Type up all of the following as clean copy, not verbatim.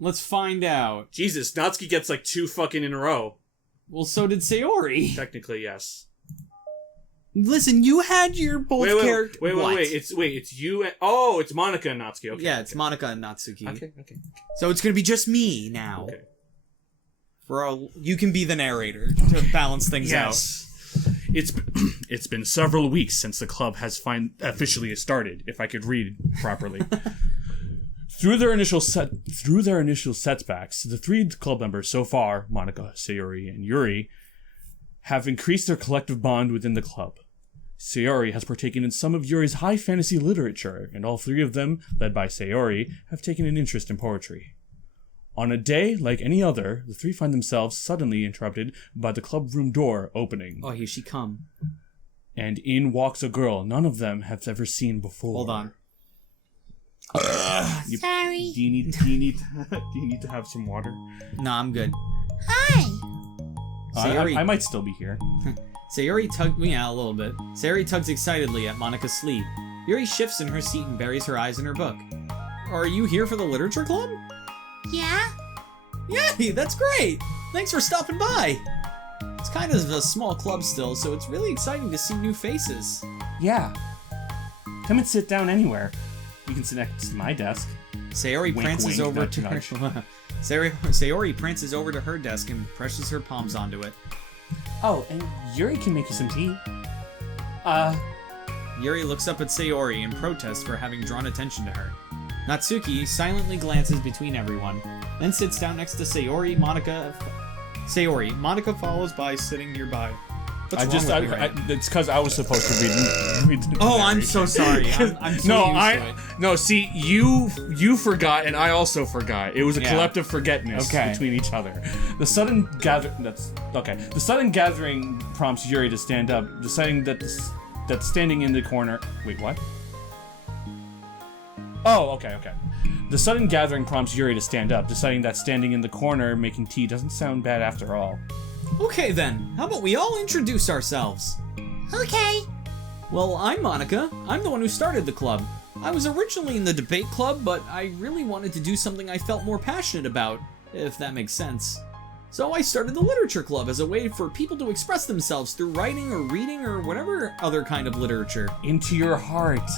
Let's find out. Jesus, Natsuki gets like 2 fucking in a row. Well, so did Sayori. Technically, yes. Listen, you had your both characters. Wait. It's you and... Oh, it's Monica and Natsuki. Okay. Yeah, it's Monica and Natsuki. Okay. So it's gonna be just me now. Okay. You can be the narrator to balance things out. It's been several weeks since the club has officially started, if I could read properly. Through their initial setbacks, the 3 club members so far, Monica, Sayori, and Yuri, have increased their collective bond within the club. Sayori has partaken in some of Yuri's high fantasy literature, and all 3 of them, led by Sayori, have taken an interest in poetry. On a day like any other, the 3 find themselves suddenly interrupted by the club room door opening. Oh, here she come. And in walks a girl none of them have ever seen before. Hold on. Sorry. Do you need to have some water? No, I'm good. Hi. Sayori, I might still be here. Sayori tugged me out a little bit. Sayori tugs excitedly at Monica's sleeve. Yuri shifts in her seat and buries her eyes in her book. Are you here for the literature club? Yeah? Yay, that's great! Thanks for stopping by! It's kind of a small club still, so it's really exciting to see new faces. Yeah. Come and sit down anywhere. You can sit next to my desk. Sayori prances over nudge, to her... nudge. Sayori prances over to her desk and presses her palms onto it. Oh, and Yuri can make you some tea. Yuri looks up at Sayori in protest for having drawn attention to her. Natsuki silently glances between everyone, then sits down next to Sayori. Monica follows by, sitting nearby. It's because I was supposed to read the Oh, I'm so sorry. I'm so used to it. No, see, you forgot, and I also forgot. It was a collective forgetness between each other. The sudden gathering prompts Yuri to stand up, deciding that standing in the corner. Wait, what? Oh, okay. The sudden gathering prompts Yuri to stand up, deciding that standing in the corner making tea doesn't sound bad after all. Okay then, how about we all introduce ourselves? Okay. Well, I'm Monica. I'm the one who started the club. I was originally in the debate club, but I really wanted to do something I felt more passionate about, if that makes sense. So I started the literature club as a way for people to express themselves through writing or reading or whatever other kind of literature. Into your heart.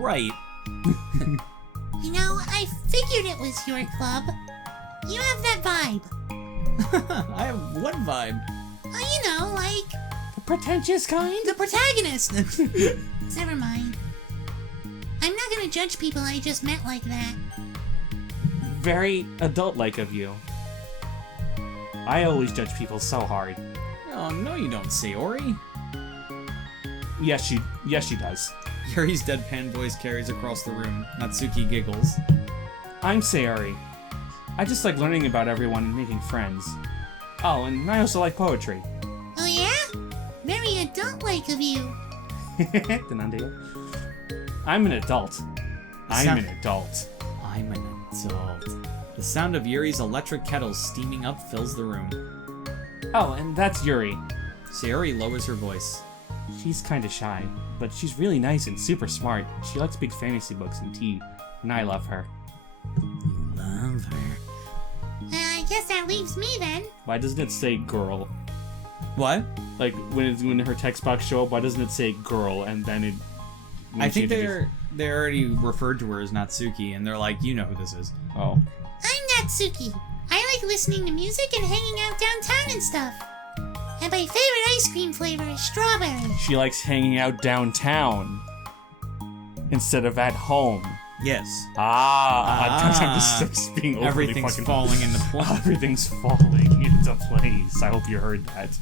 Right. You know, I figured it was your club. You have that vibe. I have what vibe? You know, like... The pretentious kind? The protagonist. Never mind. I'm not gonna judge people I just met like that. Very adult-like of you. I always judge people so hard. Oh, no you don't, Sayori. Yes, she does. Yuri's deadpan voice carries across the room. Natsuki giggles. I'm Sayori. I just like learning about everyone and making friends. Oh, and I also like poetry. Oh yeah? Very adult-like of you. I'm an adult. I'm an adult. The sound of Yuri's electric kettle steaming up fills the room. Oh, and that's Yuri. Sayori lowers her voice. She's kinda shy, but she's really nice and super smart. She likes big fantasy books and tea, and I love her. Love her. I guess that leaves me then. Why doesn't it say girl? What? Like, when her text box show up, why doesn't it say girl, and then it... I think they already referred to her as Natsuki, and they're like, you know who this is. Oh. I'm Natsuki. I like listening to music and hanging out downtown and stuff. And my favorite ice cream flavor is strawberry. She likes hanging out downtown instead of at home. Yes. I'm just being overly everything's fucking... falling into place. Everything's falling into place. I hope you heard that.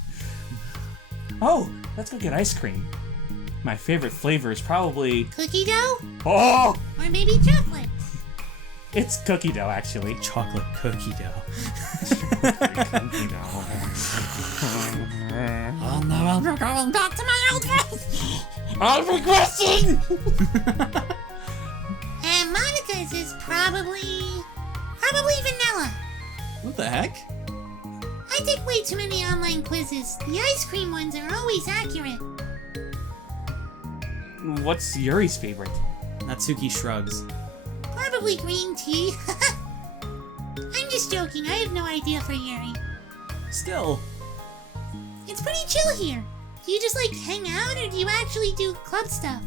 Oh, let's go get ice cream. My favorite flavor is probably... Cookie dough? Oh! Or maybe chocolate. It's cookie dough, actually. Chocolate cookie dough. Cookie dough. I'll never be going back to my old ways. I'm regressing! And Monica's is probably vanilla. What the heck? I take way too many online quizzes. The ice cream ones are always accurate. What's Yuri's favorite? Natsuki shrugs. Probably green tea. I'm just joking. I have no idea for Yuri. Still, It's pretty chill here. Do you just like hang out or do you actually do club stuff?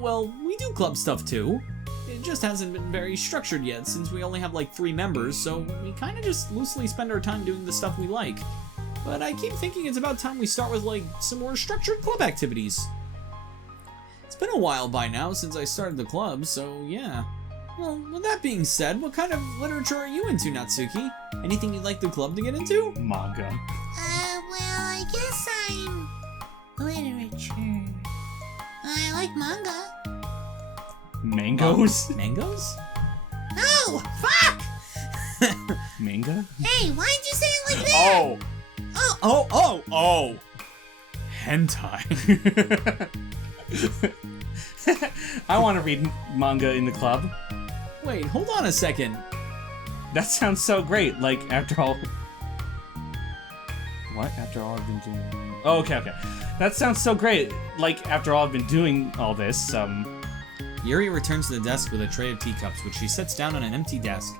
well, we do club stuff too. It just hasn't been very structured yet since we only have like 3 members, so we kind of just loosely spend our time doing the stuff we like. But I keep thinking it's about time we start with like some more structured club activities. It's been a while by now since I started the club, so yeah. Well, with that being said, what kind of literature are you into, Natsuki? Anything you'd like the club to get into? Manga. Well, I guess I'm literature. I like manga. Mangoes? Mangoes? No! Fuck! Manga? Hey, why'd you say it like that? Oh! Hentai. I want to read manga in the club. Wait, hold on a second. That sounds so great. Like, after all... What? After all I've been doing... Oh, okay. That sounds so great. Like, after all I've been doing all this, Yuri returns to the desk with a tray of teacups, which she sets down on an empty desk.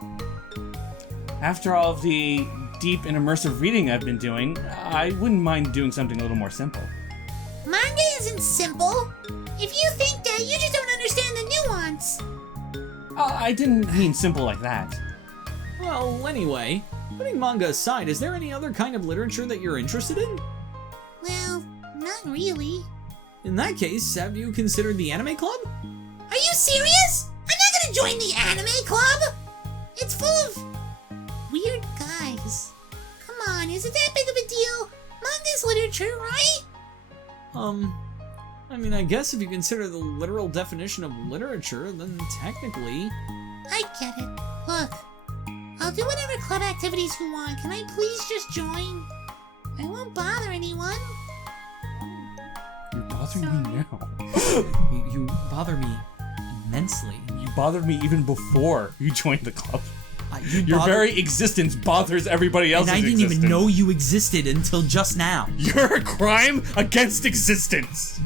After all of the deep and immersive reading I've been doing, I wouldn't mind doing something a little more simple. Manga isn't simple. If you think that, you just don't understand the nuance. I didn't mean simple like that. Well, anyway, putting manga aside, is there any other kind of literature that you're interested in? Well, not really. In that case, have you considered the anime club? Are you serious? I'm not gonna join the anime club! It's full of weird guys. Come on, is it that big of a deal? Manga's literature, right? I mean, I guess if you consider the literal definition of literature, then technically... I get it. Look, I'll do whatever club activities you want. Can I please just join? I won't bother anyone. You're bothering me now. You bother me immensely. You bothered me even before you joined the club. Your very existence bothers everybody else's And I didn't existence. even know you existed until just now. You're a crime against existence.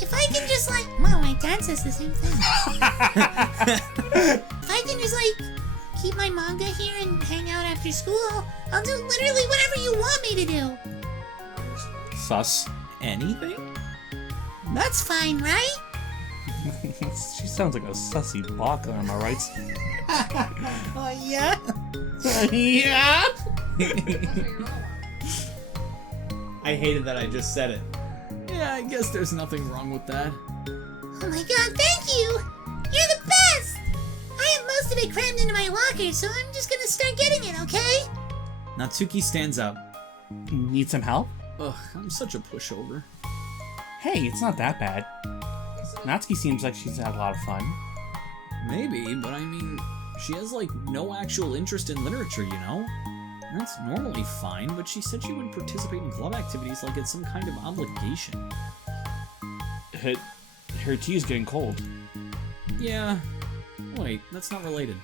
If I can just like... Wow, my dad says the same thing. If I can just like keep my manga here and hang out after school, I'll do literally whatever you want me to do. Sus. Anything? That's fine, right? She sounds like a sussy baka, am I right? Yeah? Yeah? I hated that I just said it. Yeah, I guess there's nothing wrong with that. Oh my god, thank you! You're the best! I have most of it crammed into my locker, so I'm just gonna start getting it, okay? Natsuki stands up. Need some help? Ugh, I'm such a pushover. Hey, it's not that bad. Natsuki seems like she's had a lot of fun. Maybe, but I mean, she has like no actual interest in literature, you know? That's normally fine, but she said she would participate in club activities like it's some kind of obligation. Her tea is getting cold. Yeah. Wait, that's not related.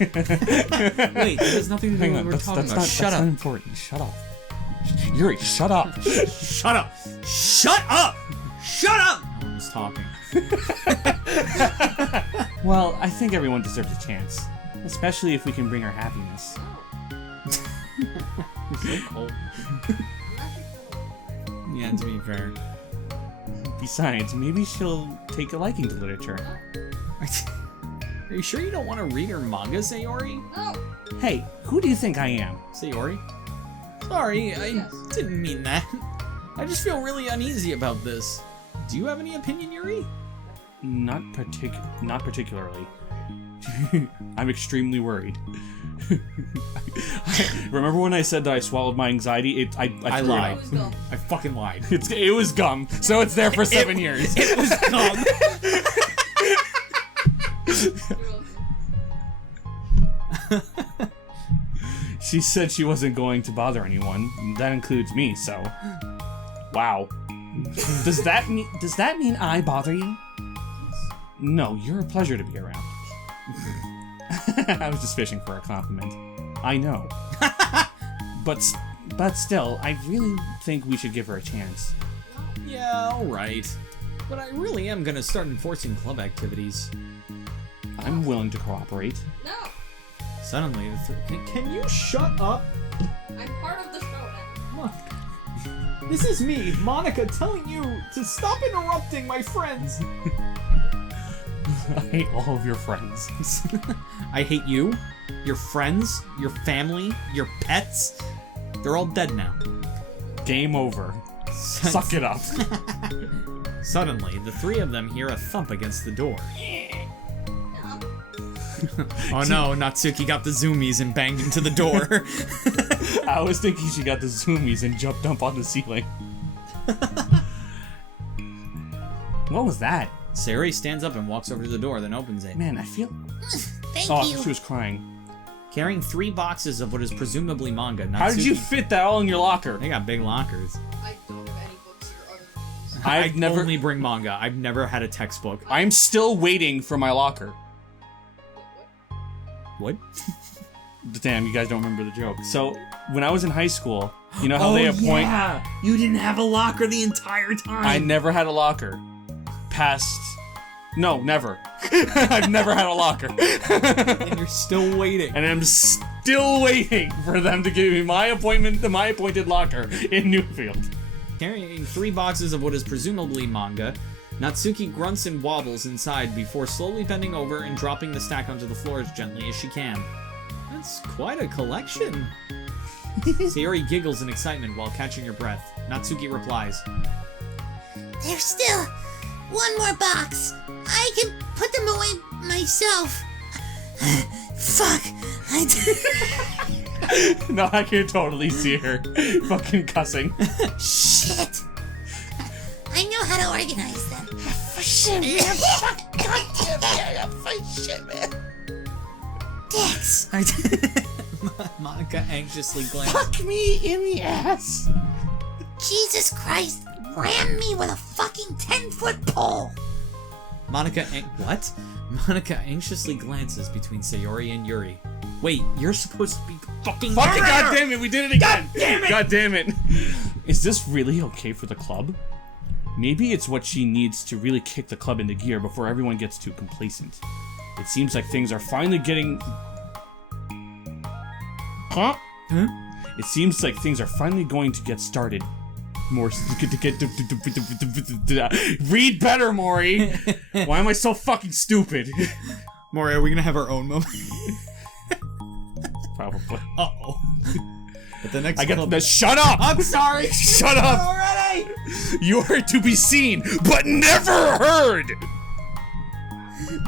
Wait, that has nothing to do with what we're talking about. Shut That's up. not important. Shut up. Yuri, shut up. Shut up! Shut up! Shut up! No one was talking. Well, I think everyone deserves a chance. Especially if we can bring her happiness. So cold. Yeah, to be fair. Besides, maybe she'll take a liking to literature. Are you sure you don't want to read her manga, Sayori? Hey, who do you think I am? Sayori? Sorry, I didn't mean that. I just feel really uneasy about this. Do you have any opinion, Yuri? Not particularly. I'm extremely worried. Remember when I said that I swallowed my anxiety? I threw it lied. up. I fucking lied. It was gum, so it's there for 7 years. It was gum. She said she wasn't going to bother anyone. That includes me, so... Wow. Does that mean I bother you? No, you're a pleasure to be around. I was just fishing for a compliment. I know. But still, I really think we should give her a chance. Yeah, alright. But I really am gonna start enforcing club activities. I'm willing to cooperate. Suddenly, can you shut up? I'm part of the show now. Monica. This is me, Monica, telling you to stop interrupting my friends. I hate all of your friends. I hate you, your friends, your family, your pets. They're all dead now. Game over. Suck it up. Suddenly, the three of them hear a thump against the door. Oh no, Natsuki got the zoomies and banged into the door. I was thinking she got the zoomies and jumped up on the ceiling. What was that? Sayori stands up and walks over to the door, then opens it. Man, I feel... Thank Oh, you. she was crying. Carrying 3 boxes of what is presumably manga, Natsuki... How did you fit that all in your locker? They got big lockers. I don't have any books here other than these. I've never... only bring manga. I've never had a textbook. I'm still waiting for my locker. What? Damn, you guys don't remember the joke. So, when I was in high school, you know how they appoint... Yeah. You didn't have a locker the entire time. I never had a locker. Past... No, never. I've never had a locker. And you're still waiting. And I'm still waiting for them to give me my appointment to my appointed locker in Newfield. Carrying 3 boxes of what is presumably manga, Natsuki grunts and wobbles inside before slowly bending over and dropping the stack onto the floor as gently as she can. That's quite a collection. Sayori giggles in excitement while catching her breath. Natsuki replies, There's still one more box. I can put them away myself. Fuck. No, I can totally see her fucking cussing. Shit. I know how to organize them. Shit, man. Shit, man. Dicks. Monica anxiously glances. Fuck me in the ass. Jesus Christ. Ram me with a fucking 10-foot pole. What? Monica anxiously glances between Sayori and Yuri. Wait, you're supposed to be fucking Fuck it, murder! god damn it, we did it again! God damn it! God damn it! Is this really okay for the club? Maybe it's what she needs to really kick the club into gear before everyone gets too complacent. It seems like things are finally getting... Huh? It seems like things are finally going to get started. More read better, Maury. Why am I so fucking stupid? Mori, are we gonna have our own moment? Probably. Uh-oh. At the next I get club- the shut up. I'm sorry. Shut up. Already. You are to be seen, but never heard.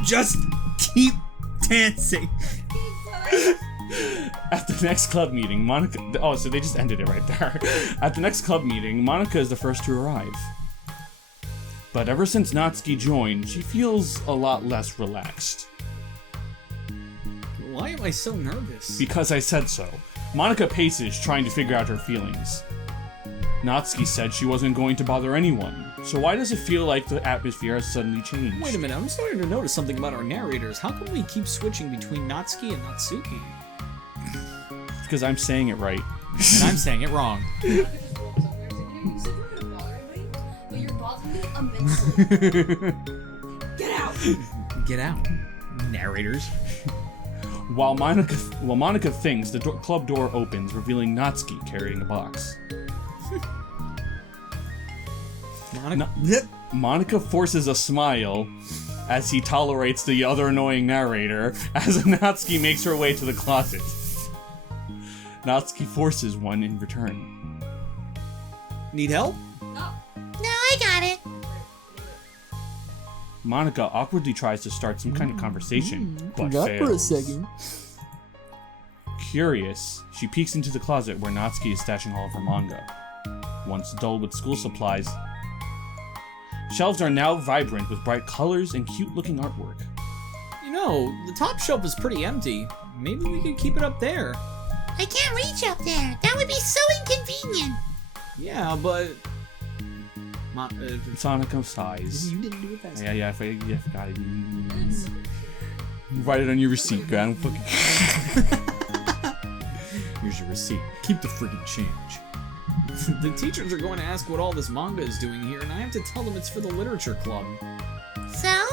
Just keep dancing. At the next club meeting, Monica... Oh, so they just ended it right there. At the next club meeting, Monica is the first to arrive. But ever since Natsuki joined, she feels a lot less relaxed. Why am I so nervous? Because I said so. Monica paces, trying to figure out her feelings. Natsuki said she wasn't going to bother anyone, so why does it feel like the atmosphere has suddenly changed? Wait a minute, I'm starting to notice something about our narrators. How come we keep switching between Natsuki and Natsuki? Because I'm saying it right. And I'm saying it wrong. You said you were gonna bother anybody, but you're bothering me immensely. Get out! Get out, narrators. While Monica thinks, the club door opens, revealing Natsuki carrying a box. Monica forces a smile as he tolerates the other annoying narrator as Natsuki makes her way to the closet. Natsuki forces one in return. Need help? No. No, I got it. Monica awkwardly tries to start some kind of conversation, but fails. Curious, she peeks into the closet where Natsuki is stashing all of her manga. Once dull with school supplies, shelves are now vibrant with bright colors and cute-looking artwork. You know, the top shelf is pretty empty. Maybe we could keep it up there. I can't reach up there. That would be so inconvenient. Yeah, but... Sonic size. You didn't do it fast. Yeah, I forgot it. Write it on your receipt, guy. I don't fucking... Here's your receipt. Keep the freaking change. The teachers are going to ask what all this manga is doing here, and I have to tell them it's for the literature club. So?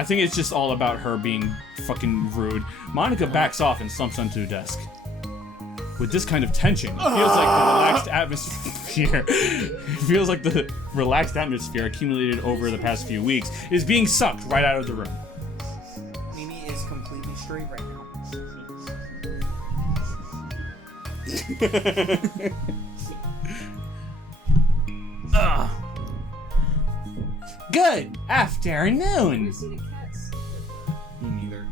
I think it's just all about her being fucking rude. Monica backs off and slumps onto a desk. With this kind of tension, it feels like the relaxed atmosphere. It feels like the relaxed atmosphere accumulated over the past few weeks is being sucked right out of the room. Mimi is completely straight right now. Good afternoon. I've seen a cat sleep like Me neither.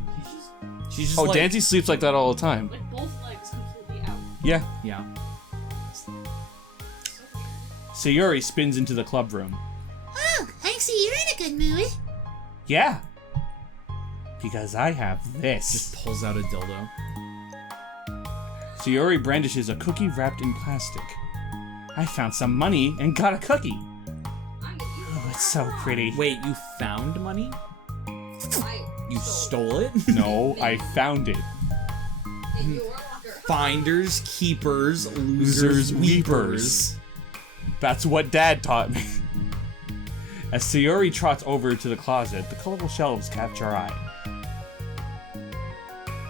that. She's just Oh, like, Dancy sleeps like that all the time. Like both legs completely out. Yeah. Yeah. Sayuri spins into the club room. Oh, I see you're in a good mood. Yeah. Because I have this. Just pulls out a dildo. Sayuri brandishes a cookie wrapped in plastic. I found some money and got a cookie. I'm gonna eat Oh, it's so pretty. Wait, you found money? You stole it? No, I found it. in your locker. Finders, keepers, losers, weepers. That's what Dad taught me. As Sayuri trots over to the closet, the colorful shelves catch our eye.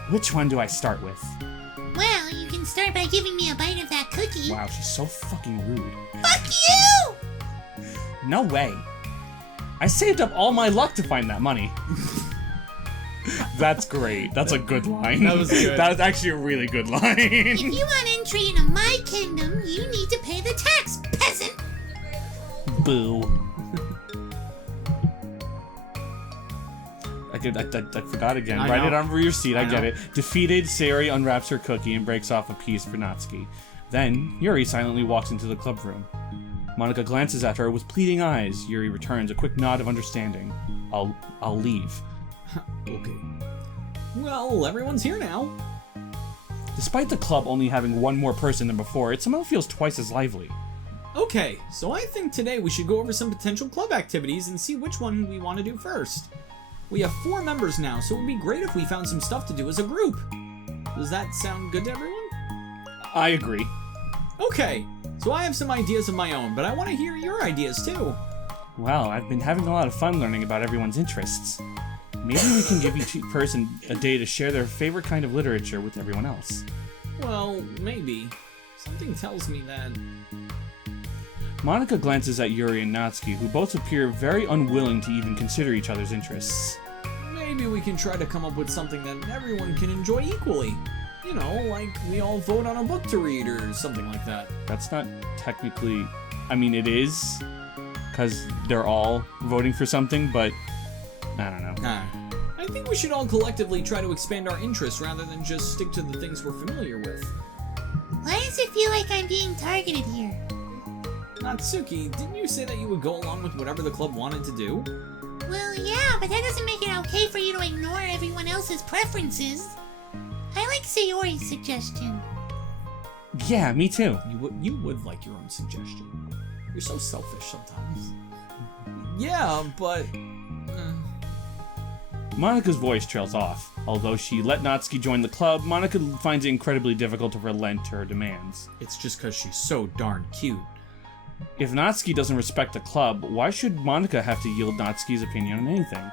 Which one do I start with? Well, you can start by giving me a bite of that cookie. Wow, she's so fucking rude. Fuck you! No way. I saved up all my luck to find that money. That's great. That's a good line. That was good. That was actually a really good If line. you want entry into my kingdom, you need to pay the tax, peasant! Boo. I forgot again. I Write it know. on your seat. I get know. it. Defeated, Sayuri unwraps her cookie and breaks off a piece for Natsuki. Then, Yuri silently walks into the club room. Monica glances at her with pleading eyes. Yuri returns a quick nod of understanding. I'll leave. Okay. Well, everyone's here now. Despite the club only having one more person than before, it somehow feels twice as lively. Okay, so I think today we should go over some potential club activities and see which one we want to do first. We have 4 members now, so it would be great if we found some stuff to do as a group. Does that sound good to everyone? I agree. Okay, so I have some ideas of my own, but I want to hear your ideas too. Well, I've been having a lot of fun learning about everyone's interests. Maybe we can give each person a day to share their favorite kind of literature with everyone else. Well, maybe. Something tells me that... Monica glances at Yuri and Natsuki, who both appear very unwilling to even consider each other's interests. Maybe we can try to come up with something that everyone can enjoy equally. You know, like we all vote on a book to read or something like that. That's not technically... I mean, it is, because they're all voting for something, but I don't know. I think we should all collectively try to expand our interests rather than just stick to the things we're familiar with. Why does it feel like I'm being targeted here? Natsuki, didn't you say that you would go along with whatever the club wanted to do? Well, yeah, but that doesn't make it okay for you to ignore everyone else's preferences. I like Sayori's suggestion. Yeah, me too. You would like your own suggestion. You're so selfish sometimes. Yeah, but... Monica's voice trails off. Although she let Natsuki join the club, Monica finds it incredibly difficult to relent to her demands. It's just because she's so darn cute. If Natsuki doesn't respect the club, why should Monica have to yield Natsuki's opinion on anything?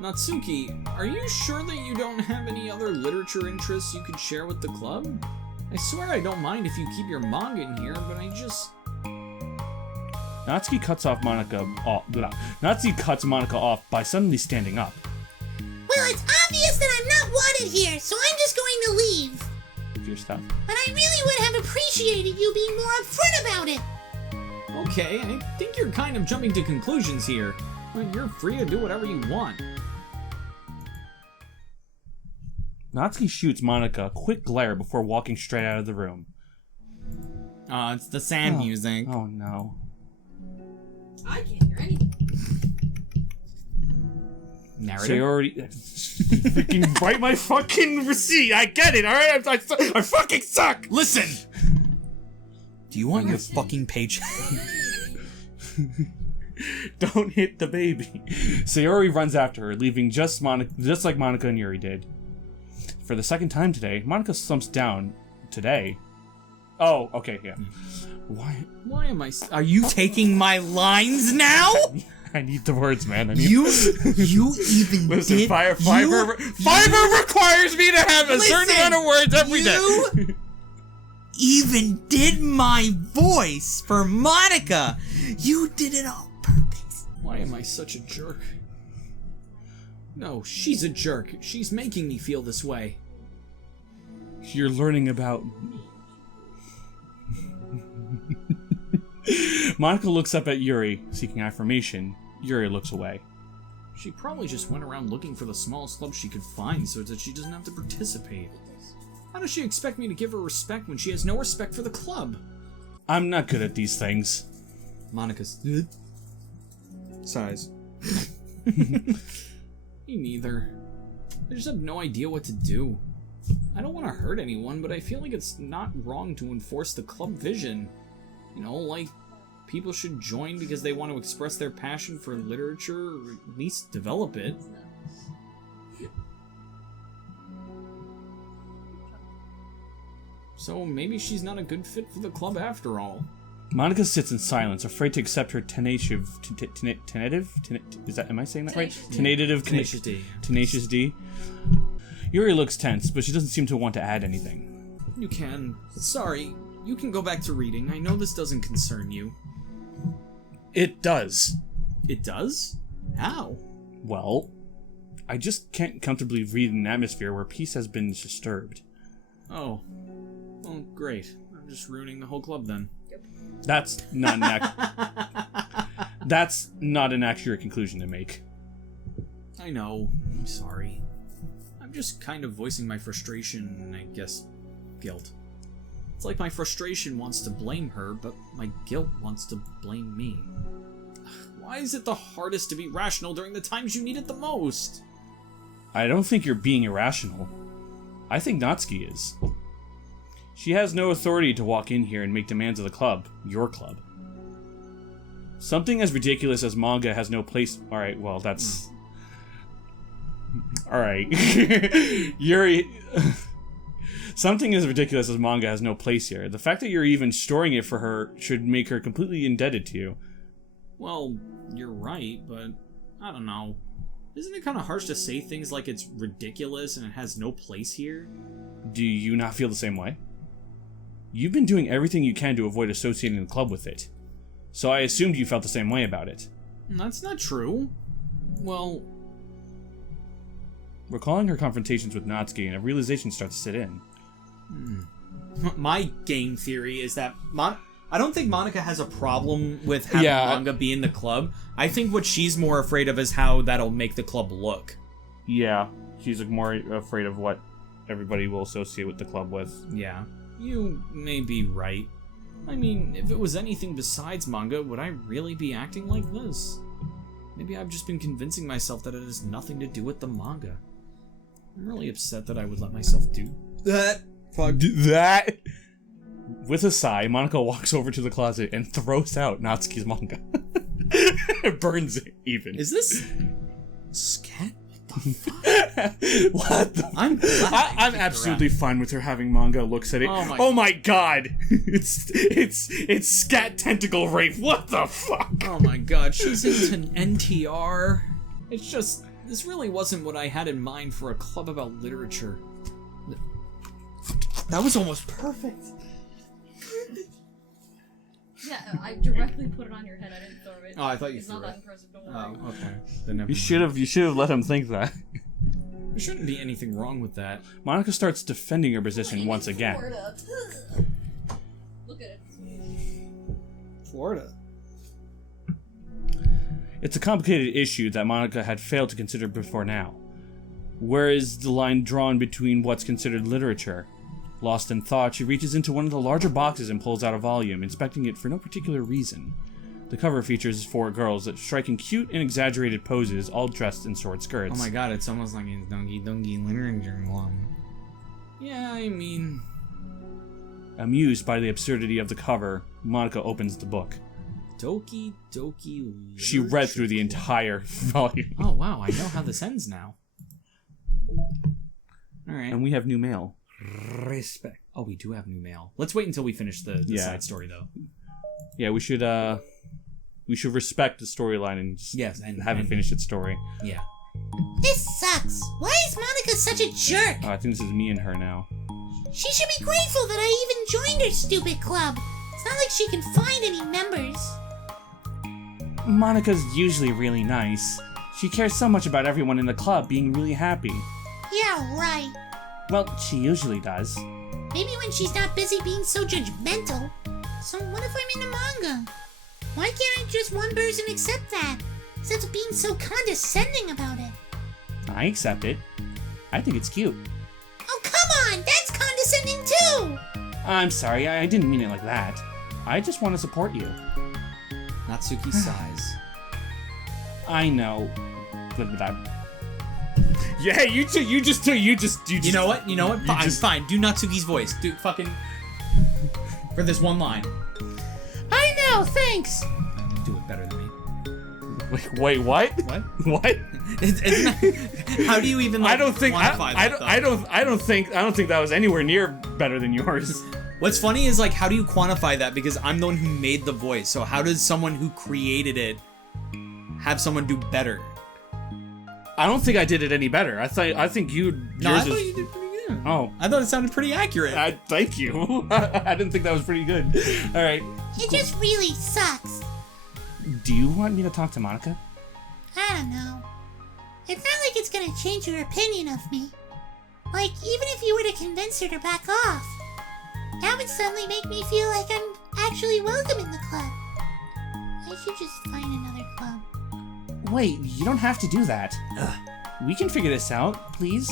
Natsuki, are you sure that you don't have any other literature interests you could share with the club? I swear I don't mind if you keep your manga in here, but I just... Natsuki cuts Monica off by suddenly standing up. Well, it's obvious that I'm not wanted here, so I'm just going to leave. Your stuff. But I really would have appreciated you being more upfront about it. Okay, I think you're kind of jumping to conclusions here. But you're free to do whatever you want. Natsuki shoots Monica a quick glare before walking straight out of the room. It's the sad music. Oh no. I can't hear anything. Narrative? Sayori... freaking bite my fucking receipt! I get it, alright? I fucking suck! Listen! Do you want your fucking paycheck? Don't hit the baby. Sayori runs after her, leaving just like Monica and Yuri did. For the second time today, Monica slumps down. Today? Oh, okay, yeah. Why am I... Are you taking my lines now? I need the words, man. I need... You even Listen, did... Fiverr requires me to have a certain amount of words every day. You even did my voice for Monica. You did it on purpose. Why am I such a jerk? No, she's a jerk. She's making me feel this way. You're learning about... Monica looks up at Yuri, seeking affirmation. Yuri looks away. She probably just went around looking for the smallest club she could find so that she doesn't have to participate. How does she expect me to give her respect when she has no respect for the club? I'm not good at these things. Monica's... sighs. Me neither. I just have no idea what to do. I don't want to hurt anyone, but I feel like it's not wrong to enforce the club vision. You know, like, people should join because they want to express their passion for literature, or at least develop it. So maybe she's not a good fit for the club after all. Monica sits in silence, afraid to accept her tenacious... Is that... Am I saying that right? Tenacious D. Tenacious D. Yuri looks tense, but she doesn't seem to want to add anything. You can. Sorry. You can go back to reading. I know this doesn't concern you. It does. It does? How? Well, I just can't comfortably read in an atmosphere where peace has been disturbed. Oh. Well, great. I'm just ruining the whole club then. That's not That's not an accurate conclusion to make. I know. I'm sorry. I'm just kind of voicing my frustration and, I guess, guilt. It's like my frustration wants to blame her, but my guilt wants to blame me. Why is it the hardest to be rational during the times you need it the most? I don't think you're being irrational. I think Natsuki is. She has no authority to walk in here and make demands of the club, your club. Something as ridiculous as manga has no place... Alright, well, that's... Alright. Yuri... Something as ridiculous as manga has no place here. The fact that you're even storing it for her should make her completely indebted to you. Well, you're right, but I don't know. Isn't it kind of harsh to say things like it's ridiculous and it has no place here? Do you not feel the same way? You've been doing everything you can to avoid associating the club with it. So I assumed you felt the same way about it. That's not true. Well... Recalling her confrontations with Natsuki, and a realization starts to sit in. My game theory is that I don't think Monica has a problem with having manga be in the club. I think what she's more afraid of is how that'll make the club look. Yeah, she's more afraid of what everybody will associate with the club with. Yeah, you may be right. I mean, if it was anything besides manga, would I really be acting like this? Maybe I've just been convincing myself that it has nothing to do with the manga. I'm really upset that I would let myself do that. Fuck that. With a sigh, Monica walks over to the closet and throws out Natsuki's manga. Burns it, even. Is this... scat? What the fuck? What the... I'm absolutely fine with her having manga looks at it. Oh my god! It's scat tentacle rape. What the fuck? Oh my god, she's into NTR. It's just... this really wasn't what I had in mind for a club about literature. That was almost perfect. Yeah, I directly put it on your head. I didn't throw it. Oh, I thought you It's threw not it. that impressive. Don't worry. Oh, okay. Then never You mind. should have let him think that. There shouldn't be anything wrong with that. Monica starts defending her position once again. Florida. Look at it. Florida. It's a complicated issue that Monica had failed to consider before now. Where is the line drawn between what's considered literature? Lost in thought, she reaches into one of the larger boxes and pulls out a volume, inspecting it for no particular reason. The cover features 4 girls that strike in cute and exaggerated poses, all dressed in short skirts. Oh my god, it's almost like a Doki Doki literature club. Yeah, I mean... Amused by the absurdity of the cover, Monica opens the book. Doki Doki literature She read through the club. entire volume. Oh wow, I know how this ends now. Alright. And we have new mail. Respect. Oh, we do have new mail. Let's wait until we finish the side story, though. Yeah, we should respect the storyline and just have it finish its story. Yeah. This sucks. Why is Monica such a jerk? Oh, I think this is me and her now. She should be grateful that I even joined her stupid club. It's not like she can find any members. Monica's usually really nice. She cares so much about everyone in the club being really happy. Yeah, right. Well, she usually does. Maybe when she's not busy being so judgmental. So what if I'm in the manga? Why can't just one person accept that? Instead of being so condescending about it. I accept it. I think it's cute. Oh, come on! That's condescending too! I'm sorry, I didn't mean it like that. I just want to support you. Natsuki sighs. I know. Yeah, you just. You know what? Fine. Do Natsuki's voice. Do fucking... For this one line. I know, thanks! Do it better than me. Wait, what? What? What? How do you even quantify that? I don't think that was anywhere near better than yours. What's funny is how do you quantify that? Because I'm the one who made the voice. So how does someone who created it have someone do better? I don't think I did it any better. I think you. No, I thought you did pretty good. Oh, I thought it sounded pretty accurate. Thank you. I didn't think that was pretty good. All right. It just really sucks. Do you want me to talk to Monica? I don't know. It's not like it's gonna change your opinion of me. Like, even if you were to convince her to back off, that would suddenly make me feel like I'm actually welcome in the club. I should just find another club. Wait, you don't have to do that. We can figure this out, please.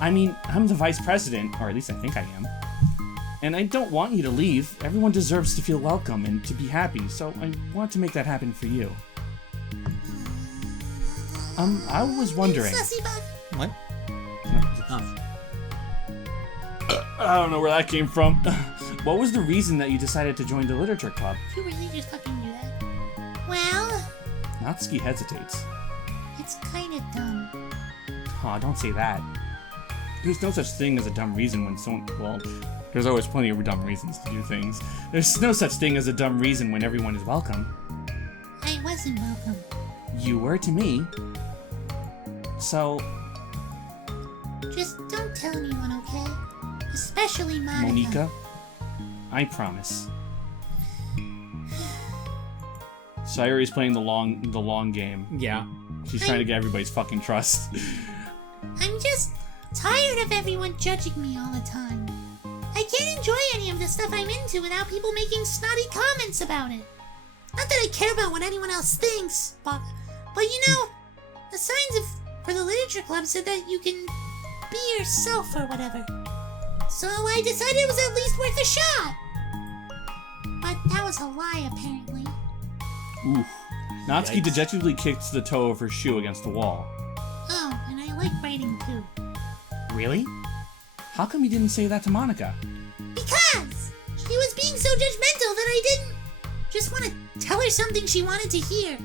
I mean, I'm the vice president, or at least I think I am. And I don't want you to leave. Everyone deserves to feel welcome and to be happy, so I want to make that happen for you. I was wondering... Sussy bug. What? I don't know where that came from. What was the reason that you decided to join the literature club? You really just fucking do that? Well... Natsuki hesitates. It's kinda dumb. Aw, don't say that. There's no such thing as a dumb reason when someone... Well, there's always plenty of dumb reasons to do things. There's no such thing as a dumb reason when everyone is welcome. I wasn't welcome. You were to me. So... Just don't tell anyone, okay? Especially Monica. Monica, I promise. Sayuri's playing the long game. Yeah. She's trying to get everybody's fucking trust. I'm just tired of everyone judging me all the time. I can't enjoy any of the stuff I'm into without people making snotty comments about it. Not that I care about what anyone else thinks, but you know, the signs for the literature club said that you can be yourself or whatever. So I decided it was at least worth a shot. But that was a lie, apparently. Oof. Natsuki Yikes. dejectedly kicks the toe of her shoe against the wall. Oh, and I like writing too. Really? How come you didn't say that to Monica? Because she was being so judgmental that I didn't just want to tell her something she wanted to hear.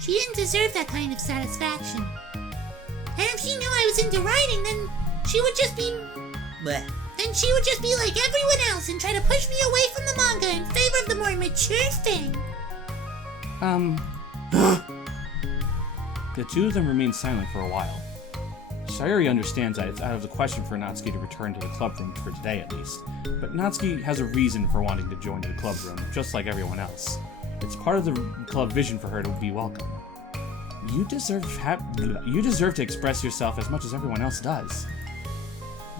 She didn't deserve that kind of satisfaction. And if she knew I was into writing, then she would just be... Blech. Then she would just be like everyone else and try to push me away from the manga in favor of the more mature thing. The two of them remain silent for a while. Sayuri understands that it's out of the question for Natsuki to return to the club room for today at least, but Natsuki has a reason for wanting to join the club room, just like everyone else. It's part of the club vision for her to be welcome. You deserve to express yourself as much as everyone else does.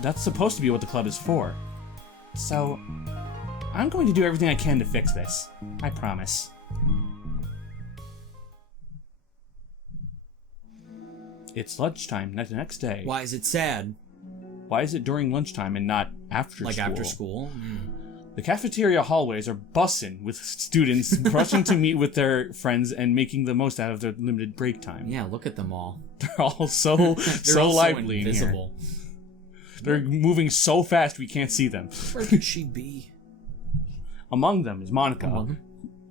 That's supposed to be what the club is for. So, I'm going to do everything I can to fix this. I promise. It's lunchtime the next day. Why is it sad? Why is it during lunchtime and not after school? Like after school? The cafeteria hallways are bussin' with students rushing to meet with their friends and making the most out of their limited break time. Yeah, look at them all. They're all so They're all lively in invisible. here. They're moving so fast we can't see them. Where could she be? Among them is Monica.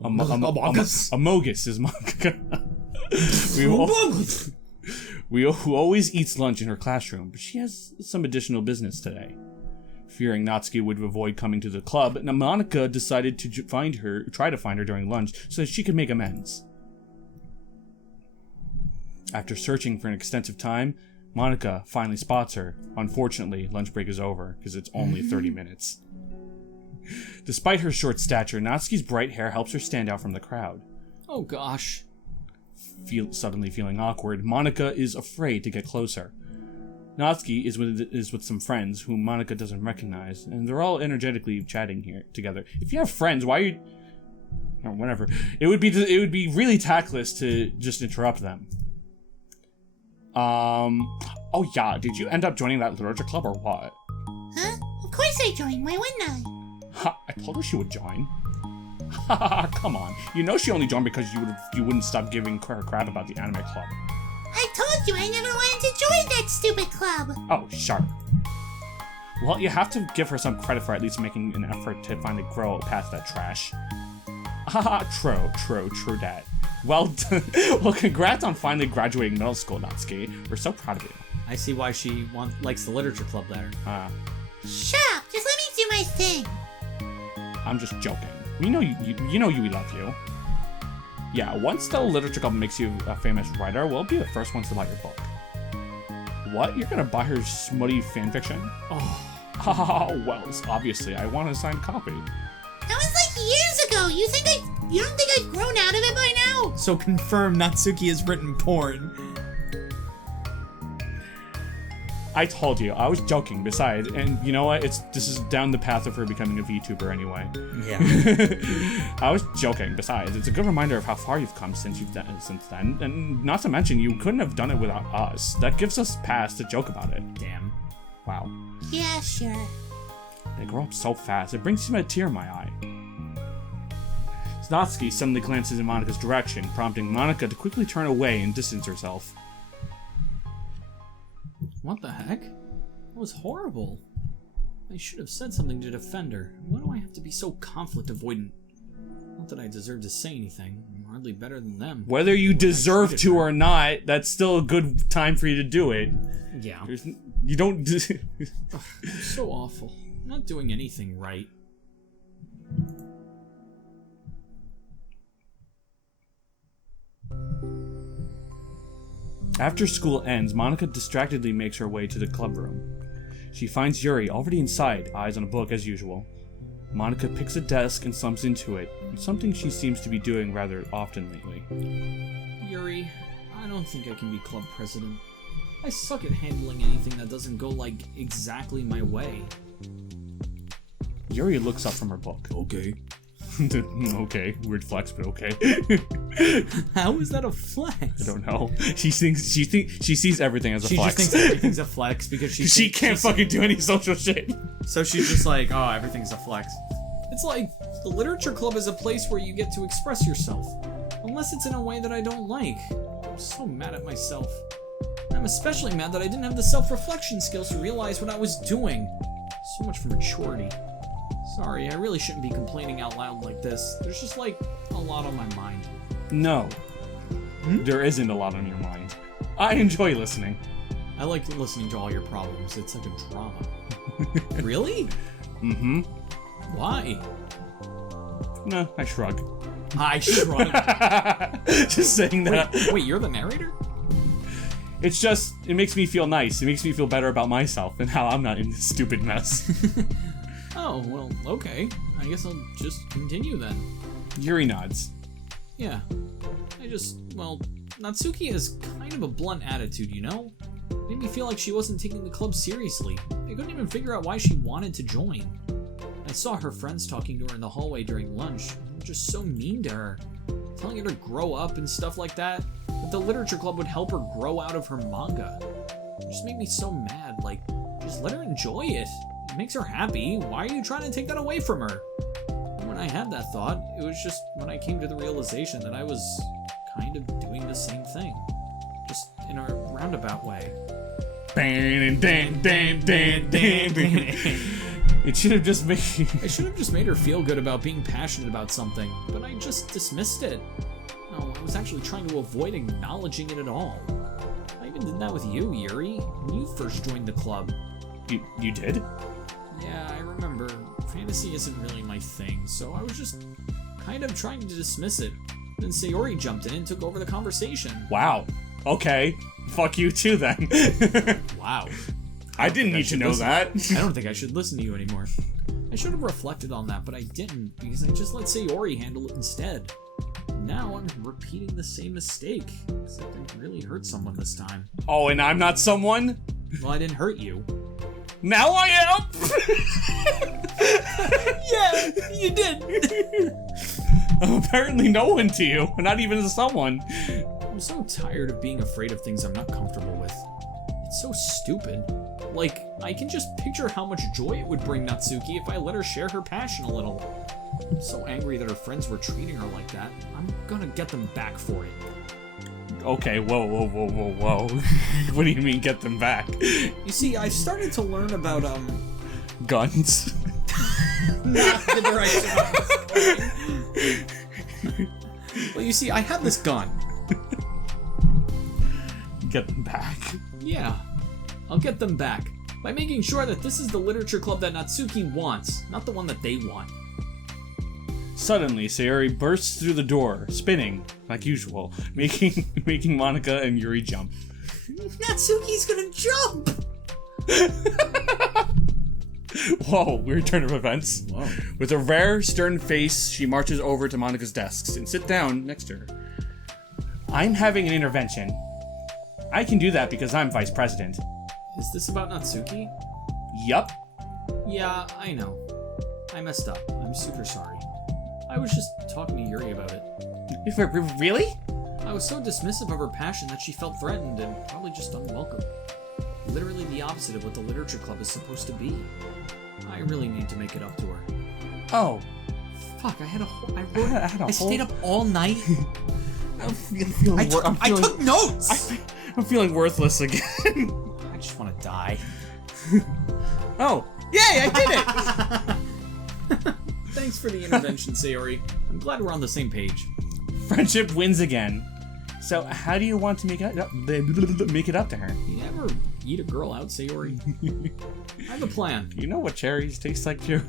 Amogus is Monica. who always eats lunch in her classroom, but she has some additional business today. Fearing Natsuki would avoid coming to the club, Monica decided to try to find her during lunch so that she could make amends. After searching for an extensive time, Monica finally spots her. Unfortunately, lunch break is over because it's only 30 minutes. Despite her short stature, Natsuki's bright hair helps her stand out from the crowd. Oh gosh. Suddenly feeling awkward, Monica is afraid to get closer. Natsuki is with some friends whom Monica doesn't recognize, and they're all energetically chatting here together. If you have friends, why are you... or whatever. It would be really tactless to just interrupt them. Oh yeah, did you end up joining that literature club or what? Huh? Of course I joined. Why wouldn't I? Ha, I told her she would join. Ha, come on. You know she only joined because you wouldn't stop giving her crap about the anime club. I told you I never wanted to join that stupid club. Oh, sharp. Well, you have to give her some credit for at least making an effort to finally grow past that trash. Haha, true that. Well done. Well, congrats on finally graduating middle school, Natsuki. We're so proud of you. I see why she likes the literature club better. Shut up! Just let me do my thing. I'm just joking. You know we love you. Yeah, once the literature club makes you a famous writer, we'll be the first ones to buy your book. What? You're gonna buy her smutty fanfiction? Oh, well, obviously, I want a signed copy. That was like years ago. You don't think I've grown out of it by now? So confirm Natsuki has written porn. I told you, I was joking. Besides, and you know what? This is down the path of her becoming a VTuber anyway. Yeah. I was joking. Besides, it's a good reminder of how far you've come since then, and not to mention you couldn't have done it without us. That gives us pass to joke about it. Damn. Wow. Yeah, sure. They grow up so fast. It brings a tear in my eye. Natsuki suddenly glances in Monica's direction, prompting Monica to quickly turn away and distance herself. What the heck? That was horrible. I should have said something to defend her. Why do I have to be so conflict avoidant? Not that I deserve to say anything. I'm hardly better than them. Whether you deserve to or not, that's still a good time for you to do it. Yeah. You don't... I'm so awful. I'm not doing anything right. After school ends, Monica distractedly makes her way to the club room. She finds Yuri already inside, eyes on a book as usual. Monica picks a desk and slumps into it, something she seems to be doing rather often lately. Yuri, I don't think I can be club president. I suck at handling anything that doesn't go, like, exactly my way. Yuri looks up from her book. Okay. Okay, weird flex, but okay. How is that a flex? I don't know. She sees everything as a flex. She just thinks everything's a flex because she can't fucking do any social shit. So she's just like, oh, everything's a flex. It's like, the literature club is a place where you get to express yourself. Unless it's in a way that I don't like. I'm so mad at myself. I'm especially mad that I didn't have the self-reflection skills to realize what I was doing. So much for maturity. Sorry, I really shouldn't be complaining out loud like this. There's just, like, a lot on my mind. No. There isn't a lot on your mind. I enjoy listening. I like listening to all your problems. It's like a drama. Really? Mm-hmm. Why? No, I shrug. I shrug. Just saying that. Wait, you're the narrator? It's just, it makes me feel nice. It makes me feel better about myself and how I'm not in this stupid mess. Oh, well, okay. I guess I'll just continue then. Yuri nods. Yeah. Natsuki has kind of a blunt attitude, you know? Made me feel like she wasn't taking the club seriously. I couldn't even figure out why she wanted to join. I saw her friends talking to her in the hallway during lunch. They were just so mean to her. Telling her to grow up and stuff like that. That the literature club would help her grow out of her manga. It just made me so mad. Like, just let her enjoy it. It makes her happy. Why are you trying to take that away from her? And when I had that thought, it was just when I came to the realization that I was kind of doing the same thing. Just in a roundabout way. It should have just made... I should have just made her feel good about being passionate about something, but I just dismissed it. No, I was actually trying to avoid acknowledging it at all. I even did that with you, Yuri, when you first joined the club. You did? Yeah, I remember. Fantasy isn't really my thing, so I was just kind of trying to dismiss it. Then Sayori jumped in and took over the conversation. Wow. Okay. Fuck you too then. Wow. I didn't need to know that. I don't think I should listen to you anymore. I should have reflected on that, but I didn't, because I just let Sayori handle it instead. Now I'm repeating the same mistake, except I really hurt someone this time. Oh, and I'm not someone? Well, I didn't hurt you. Now I am! Yeah, you did! I'm apparently no one to you, not even as someone. I'm so tired of being afraid of things I'm not comfortable with. It's so stupid. Like, I can just picture how much joy it would bring Natsuki if I let her share her passion a little. I'm so angry that her friends were treating her like that. I'm gonna get them back for it. Okay, whoa. What do you mean get them back? You see, I've started to learn about, Guns? not the direction I was going. Well, you see, I have this gun. Get them back. Yeah, I'll get them back by making sure that this is the literature club that Natsuki wants, not the one that they want. Suddenly, Sayori bursts through the door, spinning, like usual, making Monika and Yuri jump. Natsuki's gonna jump! Whoa, weird turn of events. Whoa. With a rare, stern face, she marches over to Monika's desks and sits down next to her. I'm having an intervention. I can do that because I'm vice president. Is this about Natsuki? Yup. Yeah, I know. I messed up. I'm super sorry. I was just talking to Yuri about it. Really? I was so dismissive of her passion that she felt threatened and probably just unwelcome. Literally the opposite of what the literature club is supposed to be. I really need to make it up to her. Oh. Fuck, I had a whole... I stayed up all night. I took notes! I'm feeling worthless again. I just want to die. Oh. Yay, I did it! Thanks for the intervention, Sayori. I'm glad we're on the same page. Friendship wins again. So, how do you want to make it up to her? You ever eat a girl out, Sayori? I have a plan. You know what cherries taste like, Jerry?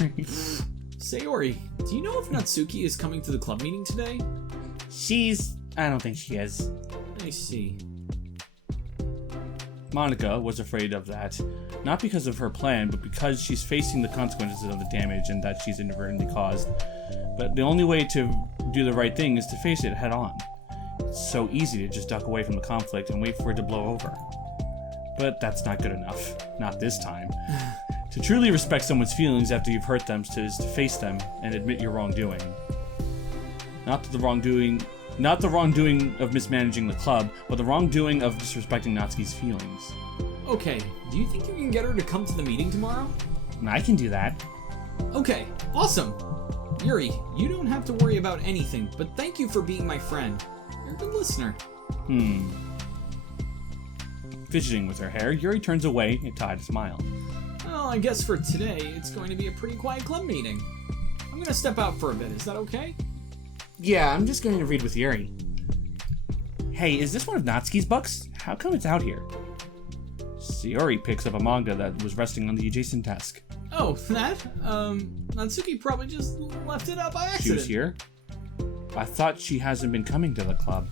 Sayori, do you know if Natsuki is coming to the club meeting today? I don't think she is. I see. Monika was afraid of that, not because of her plan, but because she's facing the consequences of the damage and that she's inadvertently caused. But the only way to do the right thing is to face it head on. It's so easy to just duck away from the conflict and wait for it to blow over. But that's not good enough. Not this time. To truly respect someone's feelings after you've hurt them is to face them and admit your wrongdoing. Not the wrongdoing of mismanaging the club, but the wrongdoing of disrespecting Natsuki's feelings. Okay, do you think you can get her to come to the meeting tomorrow? I can do that. Okay, awesome! Yuri, you don't have to worry about anything, but thank you for being my friend. You're a good listener. Fidgeting with her hair, Yuri turns away and tied a smile. Well, I guess for today, it's going to be a pretty quiet club meeting. I'm gonna step out for a bit, is that okay? Yeah, I'm just going to read with Yuri. Hey, is this one of Natsuki's books? How come it's out here? Sayori picks up a manga that was resting on the adjacent desk. Oh, that? Natsuki probably just left it out by accident. She was here? I thought she hasn't been coming to the club.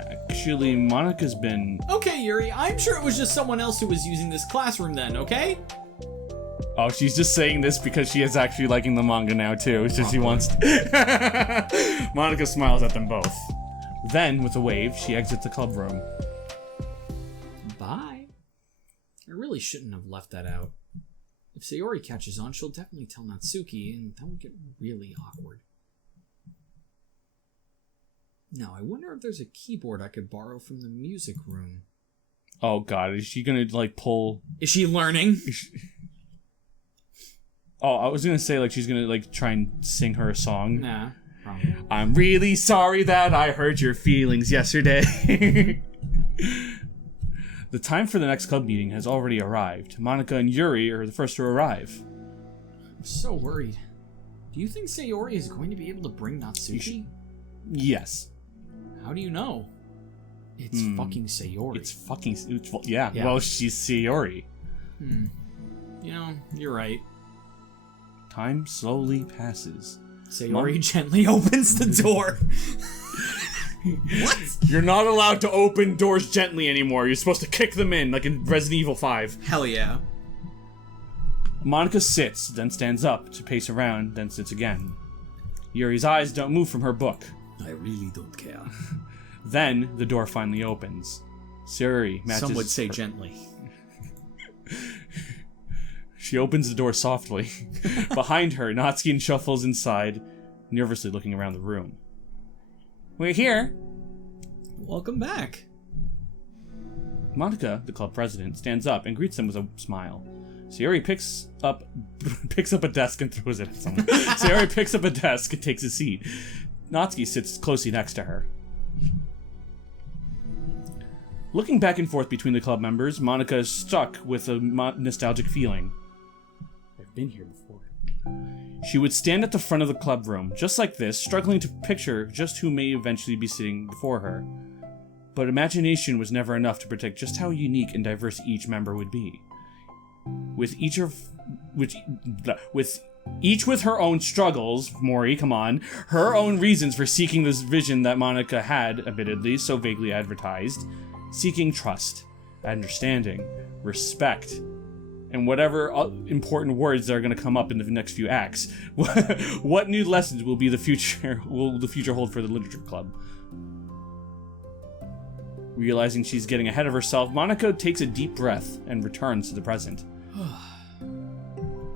Actually, Monika's been... Okay, Yuri, I'm sure it was just someone else who was using this classroom then, okay? Oh, she's just saying this because she is actually liking the manga now, too. It's just she wants to... Monika smiles at them both. Then, with a wave, she exits the club room. Bye. I really shouldn't have left that out. If Sayori catches on, she'll definitely tell Natsuki, and that will get really awkward. Now, I wonder if there's a keyboard I could borrow from the music room. Oh god, is she gonna, like, pull... Is she learning? Oh, I was gonna say, like, she's gonna, like, try and sing her a song. Nah, probably. I'm really sorry that I hurt your feelings yesterday. The time for the next club meeting has already arrived. Monika and Yuri are the first to arrive. I'm so worried. Do you think Sayori is going to be able to bring Natsuki? Yes. How do you know? It's fucking Sayori. Yeah, well, she's Sayori. You know, you're right. Time slowly passes. Sayori gently opens the door. What? You're not allowed to open doors gently anymore. You're supposed to kick them in, like in Resident Evil 5. Hell yeah. Monica sits, then stands up to pace around, then sits again. Yuri's eyes don't move from her book. I really don't care. Then, the door finally opens. Sayori matches... Some would say gently. She opens the door softly. Behind her, Natsuki shuffles inside, nervously looking around the room. We're here. Welcome back. Monica, the club president, stands up and greets them with a smile. Sayori picks up a desk and throws it at someone. Sayori picks up a desk and takes a seat. Natsuki sits closely next to her. Looking back and forth between the club members, Monica is stuck with a nostalgic feeling. I've been here before. She would stand at the front of the club room, just like this, struggling to picture just who may eventually be sitting before her. But imagination was never enough to predict just how unique and diverse each member would be. Each with her own struggles, Mori, come on, her own reasons for seeking this vision that Monica had, admittedly, so vaguely advertised, seeking trust, understanding, respect, and whatever important words that are going to come up in the next few acts. What new lessons will the future hold for the literature club? Realizing she's getting ahead of herself, Monica takes a deep breath and returns to the present.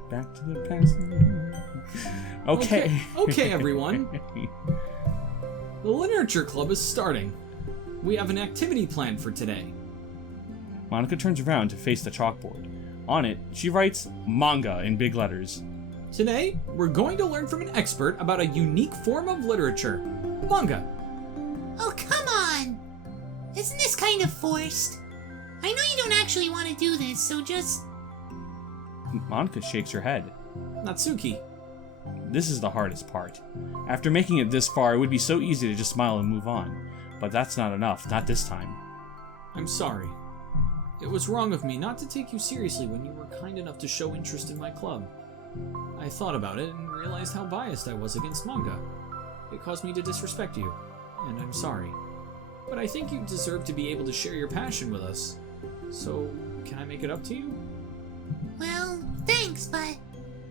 Back to the past. Okay, everyone. The literature club is starting. We have an activity planned for today. Monica turns around to face the chalkboard. On it, she writes manga in big letters. Today, we're going to learn from an expert about a unique form of literature, manga. Oh, come on! Isn't this kind of forced? I know you don't actually want to do this, so just... Monica shakes her head. Natsuki. This is the hardest part. After making it this far, it would be so easy to just smile and move on. But that's not enough, not this time. I'm sorry. It was wrong of me not to take you seriously when you were kind enough to show interest in my club. I thought about it and realized how biased I was against manga. It caused me to disrespect you, and I'm sorry. But I think you deserve to be able to share your passion with us. So, can I make it up to you? Well, thanks, but...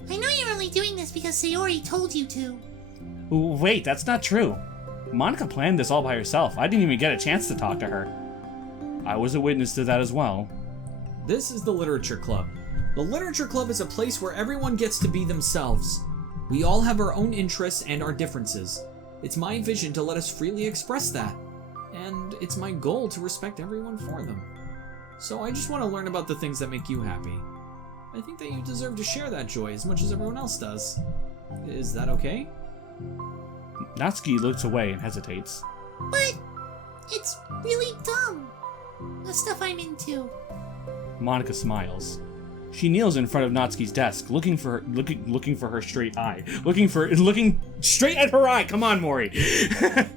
I know you're only doing this because Sayori told you to. Wait, that's not true. Monica planned this all by herself. I didn't even get a chance to talk to her. I was a witness to that as well. This is the Literature Club. The Literature Club is a place where everyone gets to be themselves. We all have our own interests and our differences. It's my vision to let us freely express that. And it's my goal to respect everyone for them. So I just want to learn about the things that make you happy. I think that you deserve to share that joy as much as everyone else does. Is that okay? Natsuki looks away and hesitates. But... it's really dumb. The stuff I'm into. Monica smiles. She kneels in front of Natsuki's desk, looking for her straight eye. Looking straight at her eye! Come on, Mori! If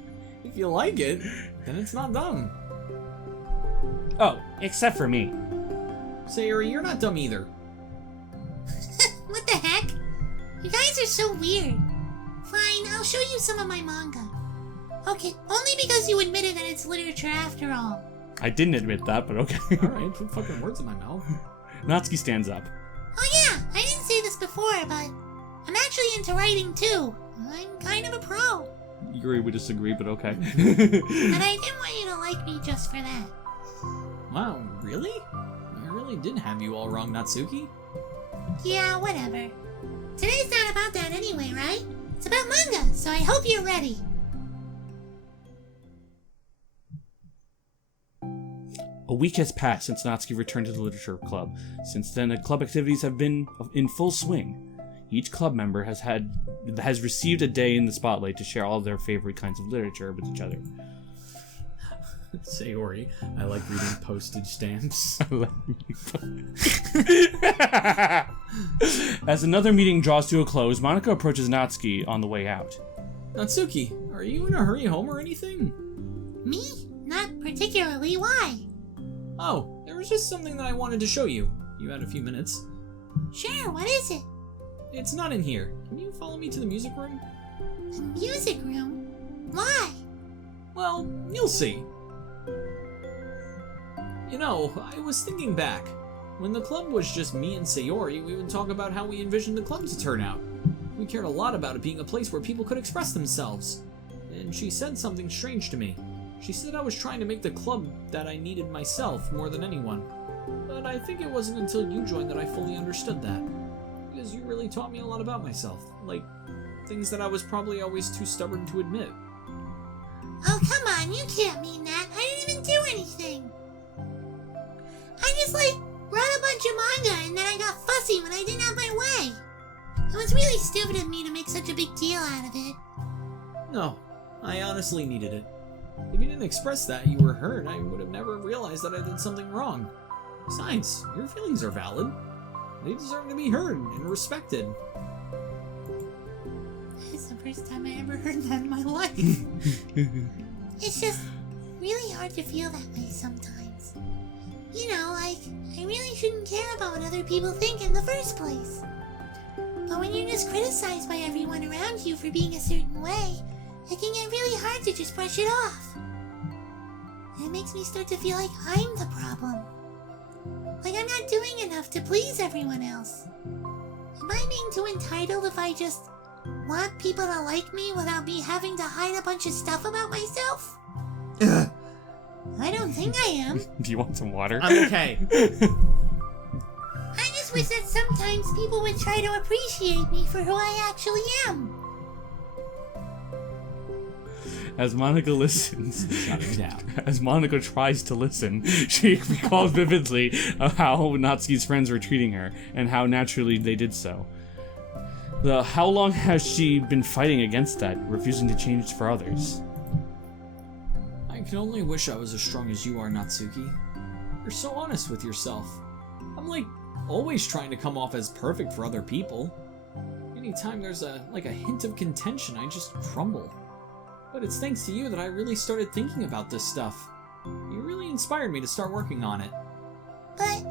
you like it, then it's not dumb. Oh, except for me. Sayori, you're not dumb either. What the heck? You guys are so weird. Fine, I'll show you some of my manga. Okay, only because you admitted that it's literature after all. I didn't admit that, but okay. Alright, put fucking words in my mouth. Natsuki stands up. Oh yeah, I didn't say this before, but I'm actually into writing too. I'm kind of a pro. Yuri would disagree, but okay. And I didn't want you to like me just for that. Wow, really? I really did have you all wrong, Natsuki. Yeah, whatever. Today's not about that anyway, right? It's about manga, so I hope you're ready. A week has passed since Natsuki returned to the literature club. Since then, the club activities have been in full swing. Each club member has received a day in the spotlight to share all of their favorite kinds of literature with each other. Sayori, I like reading postage stamps. As another meeting draws to a close, Monica approaches Natsuki on the way out. Natsuki, are you in a hurry home or anything? Me? Not particularly. Why? Oh, there was just something that I wanted to show you. You had a few minutes. Sure, what is it? It's not in here. Can you follow me to the music room? The music room? Why? Well, you'll see. You know, I was thinking back. When the club was just me and Sayori, we would talk about how we envisioned the club to turn out. We cared a lot about it being a place where people could express themselves. And she said something strange to me. She said I was trying to make the club that I needed myself more than anyone. But I think it wasn't until you joined that I fully understood that. Because you really taught me a lot about myself. Like, things that I was probably always too stubborn to admit. Oh, come on, you can't mean that. I didn't even do anything. I just, wrote a bunch of manga and then I got fussy when I didn't have my way. It was really stupid of me to make such a big deal out of it. No, I honestly needed it. If you didn't express that you were hurt, I would have never realized that I did something wrong. Besides, your feelings are valid. They deserve to be heard and respected. That's the first time I ever heard that in my life. It's just really hard to feel that way sometimes. You know, I really shouldn't care about what other people think in the first place. But when you're just criticized by everyone around you for being a certain way, it can get really hard to just brush it off. And it makes me start to feel like I'm the problem. Like I'm not doing enough to please everyone else. Am I being too entitled if I just want people to like me without me having to hide a bunch of stuff about myself? I don't think I am. Do you want some water? I'm okay. I just wish that sometimes people would try to appreciate me for who I actually am. As Monica listens, Shut it down. as Monica tries to listen, she recalls vividly of how Natsuki's friends were treating her and how naturally they did so. How long has she been fighting against that, refusing to change for others? I can only wish I was as strong as you are, Natsuki. You're so honest with yourself. I'm always trying to come off as perfect for other people. Anytime there's a hint of contention, I just crumble. But it's thanks to you that I really started thinking about this stuff. You really inspired me to start working on it. But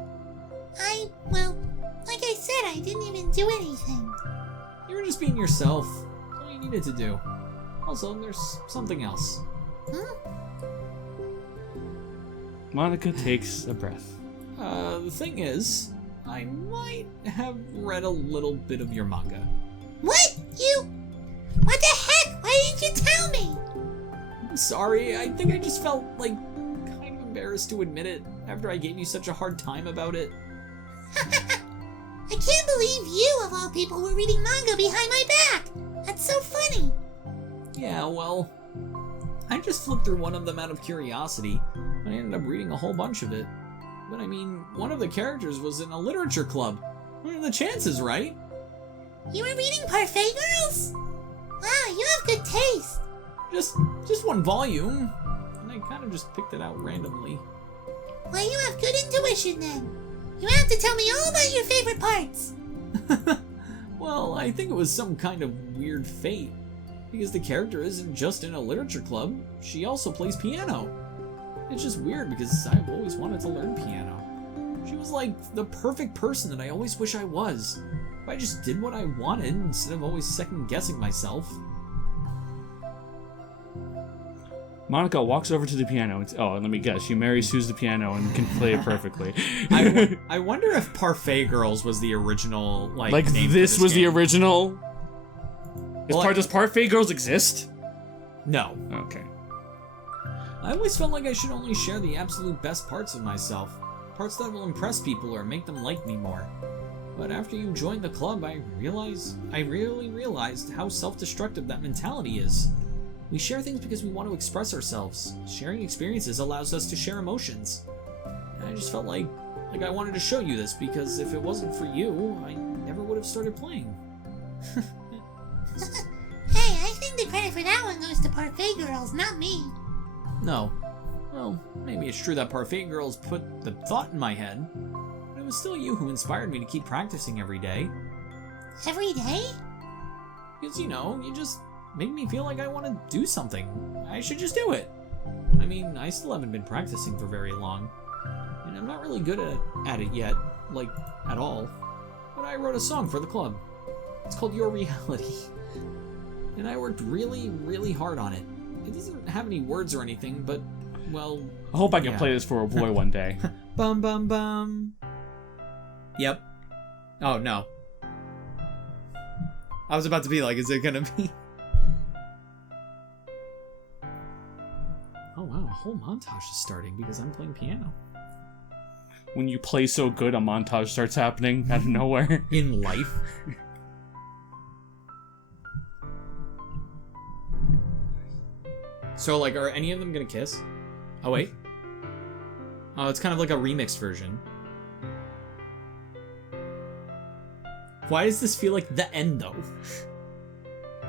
like I said, I didn't even do anything. You were just being yourself. That's all you needed to do. Also, there's something else. Monica takes a breath. The thing is, I might have read a little bit of your manga. What? What the heck? Why didn't you tell me? I'm sorry, I think I just felt, kind of embarrassed to admit it after I gave you such a hard time about it. I can't believe you, of all people, were reading manga behind my back. That's so funny. Yeah, well, I just flipped through one of them out of curiosity, and I ended up reading a whole bunch of it. But I mean, one of the characters was in a literature club. What are the chances, right? You were reading Parfait Girls? Wow, you have good taste. Just one volume, and I kind of just picked it out randomly. Well, you have good intuition then. You have to tell me all about your favorite parts. Well, I think it was some kind of weird fate, because the character isn't just in a literature club, she also plays piano. It's just weird because I've always wanted to learn piano. She was like the perfect person that I always wish I was. If I just did what I wanted instead of always second-guessing myself. Monica walks over to the piano. And let me guess. She marries Sue's the piano and can play it perfectly. I wonder if Parfait Girls was the original, name this for was game. the original? Well, Does Parfait Girls exist? No. Okay. I always felt like I should only share the absolute best parts of myself. Parts that will impress people or make them like me more. But after you joined the club, I really realized how self-destructive that mentality is. We share things because we want to express ourselves. Sharing experiences allows us to share emotions. And I just felt like I wanted to show you this, because if it wasn't for you, I never would have started playing. Hey, I think the credit for that one goes to Parfait Girls, not me. No. Well, maybe it's true that Parfait Girls put the thought in my head, but it was still you who inspired me to keep practicing every day. Every day? Because, you just make me feel like I want to do something. I should just do it. I mean, I still haven't been practicing for very long, and I'm not really good at it yet, at all. But I wrote a song for the club. It's called Your Reality. And I worked really, really hard on it. It doesn't have any words or anything, but, well... I hope I can play this for a boy one day. Bum bum bum. Yep. Oh, no. I was about to be like, is it gonna be... Oh wow, a whole montage is starting because I'm playing piano. When you play so good, a montage starts happening out of nowhere. In life? So, like, are any of them gonna kiss? Oh, wait. Oh, it's kind of like a remixed version. Why does this feel like the end, though?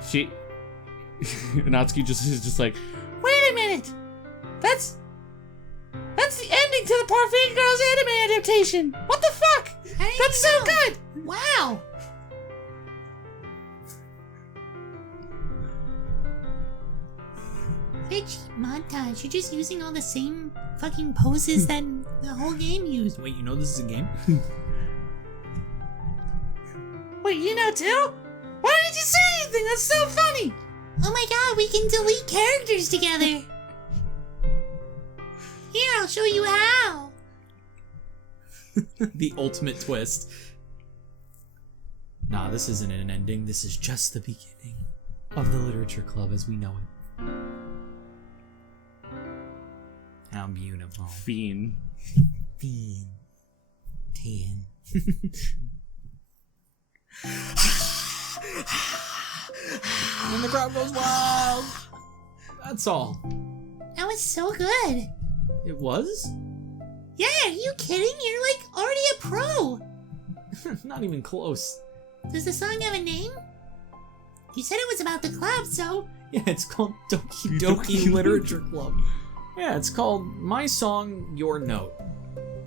Natsuki is just like, Wait a minute! That's the ending to the Parfait Girls anime adaptation! What the fuck? That's so good! Wow! What a cheap montage. You're just using all the same fucking poses that the whole game used. Wait, you know this is a game? Wait, you know too? Why did you say anything? That's so funny! Oh my god, we can delete characters together! Here, I'll show you how! The ultimate twist. Nah, this isn't an ending. This is just the beginning of the literature club as we know it. How beautiful. fiend. Fiend. Tan. And the crowd goes wild. That's all. That was so good! It was? Yeah, are you kidding? You're like already a pro! Not even close. Does the song have a name? You said it was about the club, so... Yeah, it's called Doki Doki Literature Club. Yeah, it's called My Song, Your Note.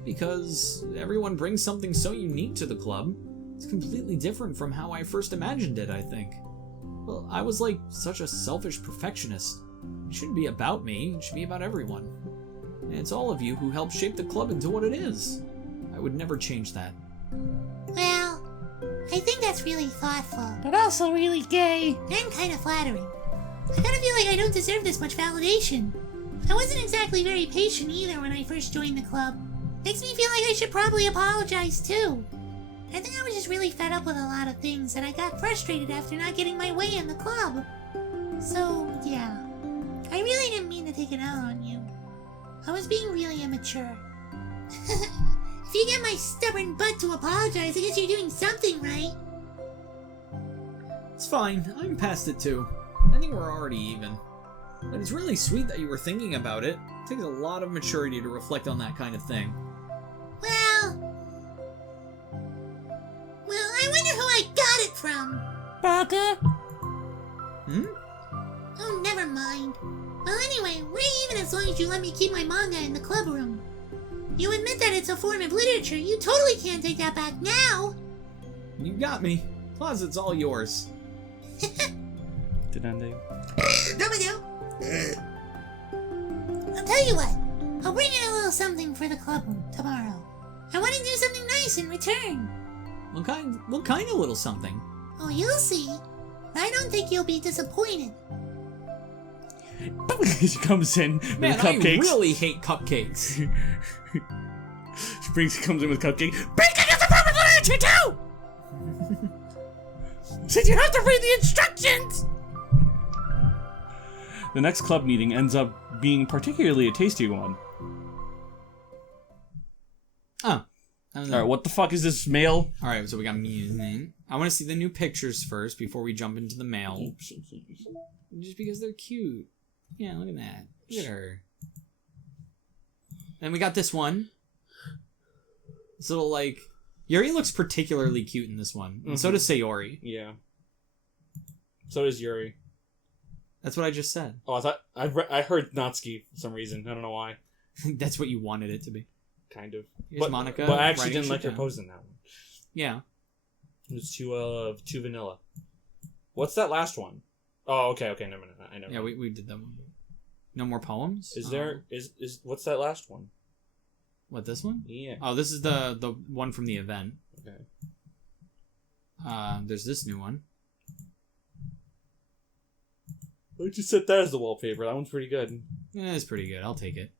Because everyone brings something so unique to the club. It's completely different from how I first imagined it, I think. Well, I was like such a selfish perfectionist. It shouldn't be about me, it should be about everyone. And it's all of you who helped shape the club into what it is. I would never change that. Well, I think that's really thoughtful. But also really gay. And kind of flattering. I kind of feel like I don't deserve this much validation. I wasn't exactly very patient either when I first joined the club. Makes me feel like I should probably apologize too. I think I was just really fed up with a lot of things and I got frustrated after not getting my way in the club. So, yeah. I really didn't mean to take it out on you. I was being really immature. If you get my stubborn butt to apologize, I guess you're doing something right. It's fine, I'm past it too. I think we're already even. But it's really sweet that you were thinking about it. It takes a lot of maturity to reflect on that kind of thing. Well, I wonder who I got it from. Baka? Oh, never mind. Well, anyway, we're even as long as you let me keep my manga in the club room. You admit that it's a form of literature. You totally can't take that back now. You got me. Closet's all yours. Did I? I'll tell you what. I'll bring in a little something for the club room tomorrow. I want to do something nice in return. What kind of little something? Oh, you'll see. I don't think you'll be disappointed. She comes in with Man, cupcakes. I really hate cupcakes. Comes in with cupcakes. Bacon is a form of literature too! Said you have to read the instructions! The next club meeting ends up being particularly a tasty one. Oh. Alright, what the fuck is this mail? Alright, so we got music. I want to see the new pictures first before we jump into the mail. Just because they're cute. Yeah, look at that. Look at her. Then we got this one. This little, like... Yuri looks particularly cute in this one. And so does Sayori. Yeah. So does Yuri. That's what I just said. Oh, I heard Natsuki for some reason. I don't know why. That's what you wanted it to be. Kind of. Here's Monica. But I actually writing didn't like shit her down. pose in that one. Yeah. It was too vanilla. What's that last one? Oh, okay, never mind. I know. Yeah, we did that one. No more poems? Is there is what's that last one? What, this one? Yeah. Oh, this is the one from the event. Okay. There's this new one. Why don't you set that as the wallpaper? That one's pretty good. Yeah, it's pretty good. I'll take it.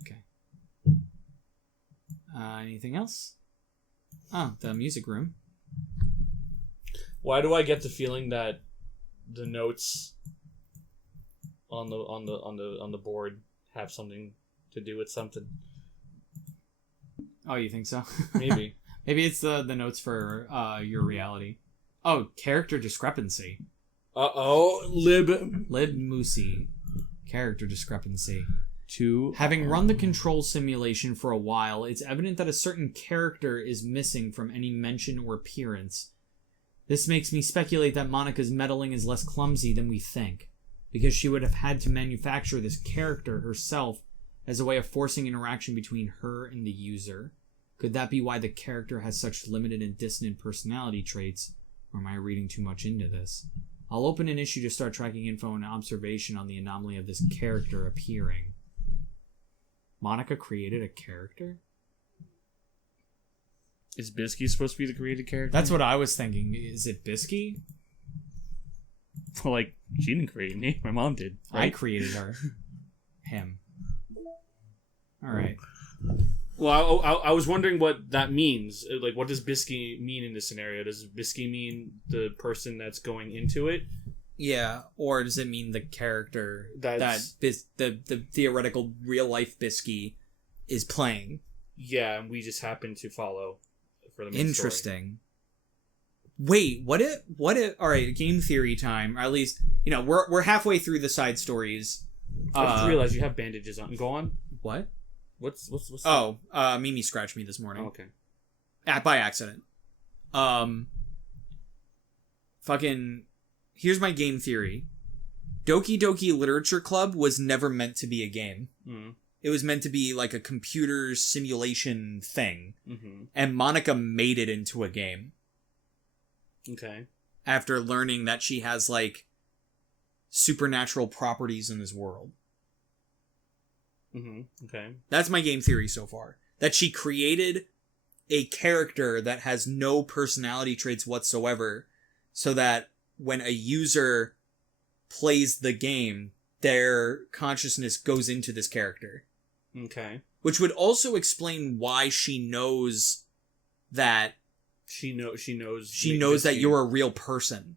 Okay. Anything else? Oh, the music room. Why do I get the feeling that the notes on the board have something to do with something? Oh, you think so? Maybe. Maybe it's the notes for your reality. Oh, character discrepancy. Lib Moosey. Character discrepancy. 2. Having run the control simulation for a while, it's evident that a certain character is missing from any mention or appearance. This makes me speculate that Monica's meddling is less clumsy than we think, because she would have had to manufacture this character herself as a way of forcing interaction between her and the user. Could that be why the character has such limited and dissonant personality traits, or am I reading too much into this? I'll open an issue to start tracking info and observation on the anomaly of this character appearing. Monica created a character? Is Bisky supposed to be the created character? That's what I was thinking. Is it Bisky? Well, like, she didn't create me. My mom did. Right? I created her. Him. Alright. Well, I was wondering what that means. Like, what does Bisky mean in this scenario? Does Bisky mean the person that's going into it? Yeah, or does it mean the character That's... the theoretical real-life Bisky is playing? Yeah, and we just happen to follow for the main Interesting. Story. Wait, what if alright, game theory time, or at least, we're halfway through the side stories. I just realized you have bandages on. Go on. What? What's Oh, Mimi scratched me this morning. Oh, okay. By accident. Fucking... Here's my game theory. Doki Doki Literature Club was never meant to be a game. Mm-hmm. It was meant to be like a computer simulation thing. Mm-hmm. And Monica made it into a game. Okay. After learning that she has, like, supernatural properties in this world. Mm-hmm. Okay. That's my game theory so far. That she created a character that has no personality traits whatsoever, so that when a user plays the game, their consciousness goes into this character. Okay. Which would also explain why she knows that she knows that you're a real person.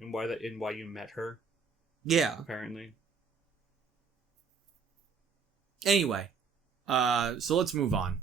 And why you met her. Yeah. Apparently. Anyway, so let's move on.